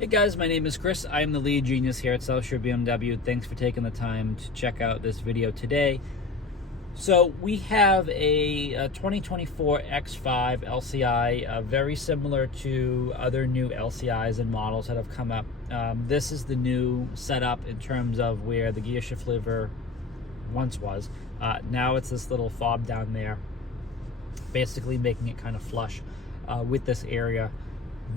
Hey guys, my name is Chris. I'm the lead genius here at South Shore BMW. Thanks for taking the time to check out this video today. So we have a 2024 X5 LCI, very similar to other new LCIs and models that have come up. This is the new setup in terms of where the gear shift lever once was. Now it's this little fob down there, basically making it kind of flush with this area.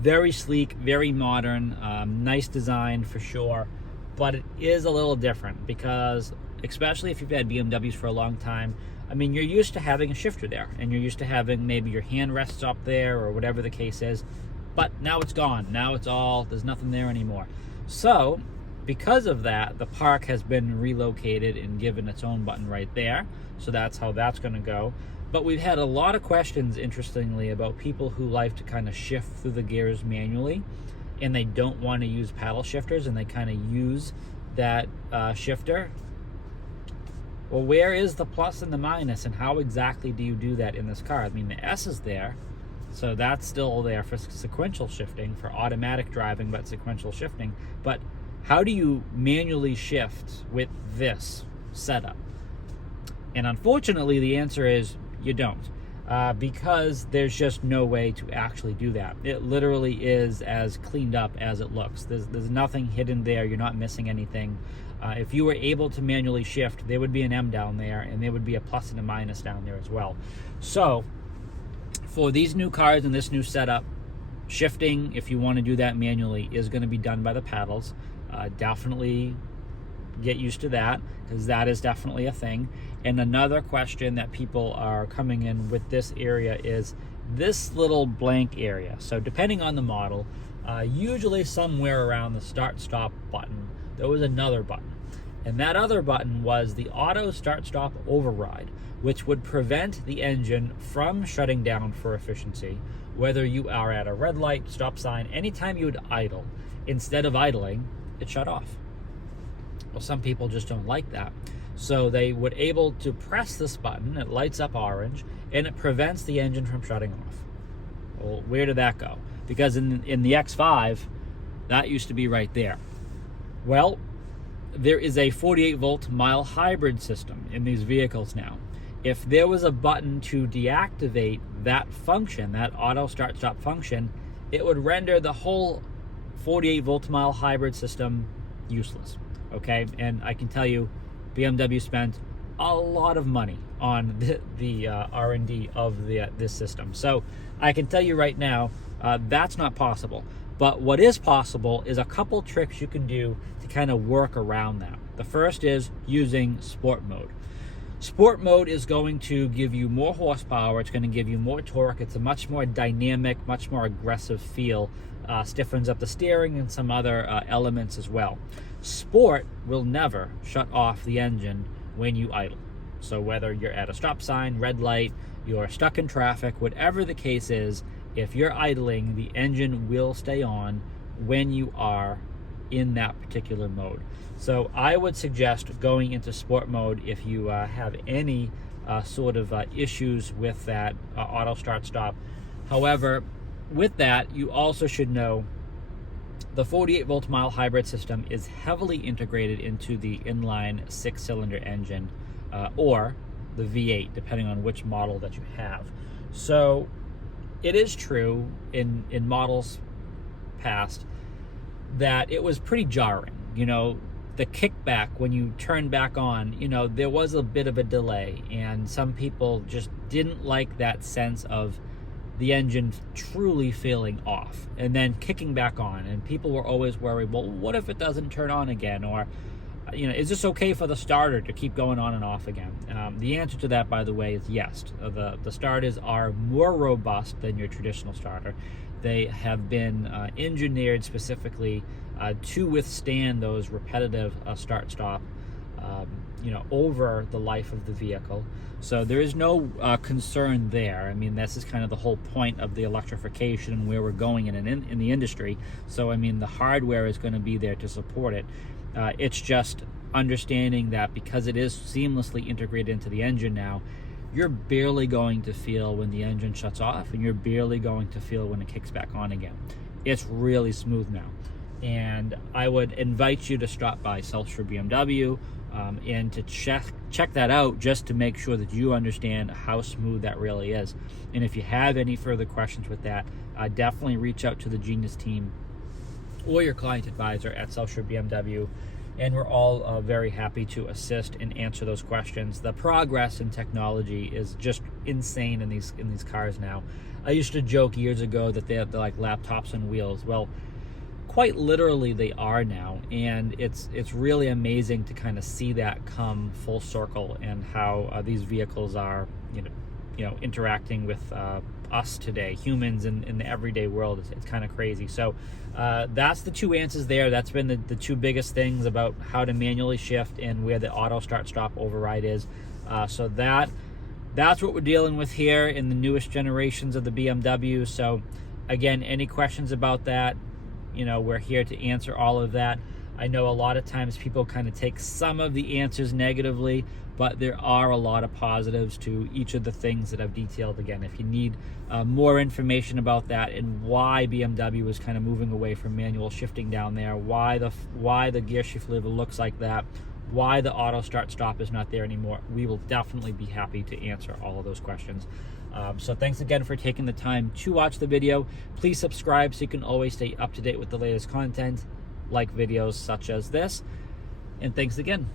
Very sleek, very modern, nice design for sure, but it is a little different because, especially if you've had BMWs for a long time, I mean, you're used to having a shifter there, and you're used to having maybe your hand rests up there or whatever the case is, but now it's gone. Now it's all, there's nothing there anymore. So, because of that, the park has been relocated and given its own button right there, so that's how that's going to go. But we've had a lot of questions, interestingly, about people who like to kind of shift through the gears manually, and they don't want to use paddle shifters, and they kind of use that shifter. Well, where is the plus and the minus, and how exactly do you do that in this car? I mean, the S is there, so that's still there for sequential shifting, for automatic driving, but sequential shifting. But how do you manually shift with this setup? And unfortunately, the answer is you don't, because there's just no way to actually do that. It literally is as cleaned up as it looks. There's nothing hidden there. You're not missing anything. If you were able to manually shift, there would be an M down there, and there would be a plus and a minus down there as well. So for these new cars and this new setup, shifting, if you want to do that manually, is going to be done by the paddles. Definitely get used to that, because that is definitely a thing. And another question that people are coming in with this area is this little blank area. So depending on the model, usually somewhere around the start stop button, there was another button. And that other button was the auto start stop override, which would prevent the engine from shutting down for efficiency, whether you are at a red light, stop sign, anytime you would idle. Instead of idling, it shut off. Well, some people just don't like that. So they would able to press this button, it lights up orange, and it prevents the engine from shutting off. Well, where did that go? Because in the X5, that used to be right there. Well, there is a 48-volt mild hybrid system in these vehicles now. If there was a button to deactivate that function, that auto start-stop function, it would render the whole 48-volt mild hybrid system useless. Okay, and I can tell you, BMW spent a lot of money on the R&D of this system. So I can tell you right now, that's not possible. But what is possible is a couple tricks you can do to kind of work around that. The first is using sport mode. Sport mode is going to give you more horsepower. It's going to give you more torque. It's a much more dynamic, much more aggressive feel. Stiffens up the steering and some other elements as well. Sport will never shut off the engine when you idle. So whether you're at a stop sign, red light, you're stuck in traffic, whatever the case is, if you're idling, the engine will stay on when you are in that particular mode. So I would suggest going into sport mode if you have any sort of issues with that auto start stop. However, with that, you also should know the 48-volt mild hybrid system is heavily integrated into the inline 6-cylinder engine or the V8, depending on which model that you have. So it is true in models past that it was pretty jarring. You know, the kickback when you turn back on, you know, there was a bit of a delay, and some people just didn't like that sense of the engine truly feeling off and then kicking back on. And people were always worried, well, what if it doesn't turn on again? Or, you know, is this okay for the starter to keep going on and off again? The answer to that, by the way, is yes. The starters are more robust than your traditional starter. They have been engineered specifically to withstand those repetitive start-stop, you know, over the life of the vehicle. So there is no concern there. I mean, this is kind of the whole point of the electrification and where we're going in the industry. So, I mean, the hardware is going to be there to support it. It's just understanding that because it is seamlessly integrated into the engine now, you're barely going to feel when the engine shuts off, and you're barely going to feel when it kicks back on again. It's really smooth now. And I would invite you to stop by South Shore BMW and to check that out, just to make sure that you understand how smooth that really is. And if you have any further questions with that, definitely reach out to the Genius team or your client advisor at South Shore BMW, and we're all very happy to assist and answer those questions. The progress in technology is just insane in these cars now. I used to joke years ago that they're like laptops on wheels. Well, quite literally they are now, and it's really amazing to kind of see that come full circle, and how these vehicles are interacting with us today, humans in the everyday world. It's kind of crazy. So that's the two answers there. That's been the two biggest things about how to manually shift and where the auto start stop override is. So that's what we're dealing with here in the newest generations of the BMW. So again, any questions about that, we're here to answer all of that. I know a lot of times people kind of take some of the answers negatively, but there are a lot of positives to each of the things that I've detailed. Again, if you need more information about that and why BMW is kind of moving away from manual shifting down there, why the gear shift lever looks like that, why the auto start stop is not there anymore, we will definitely be happy to answer all of those questions. So thanks again for taking the time to watch the video. Please subscribe so you can always stay up to date with the latest content, like videos such as this. And thanks again.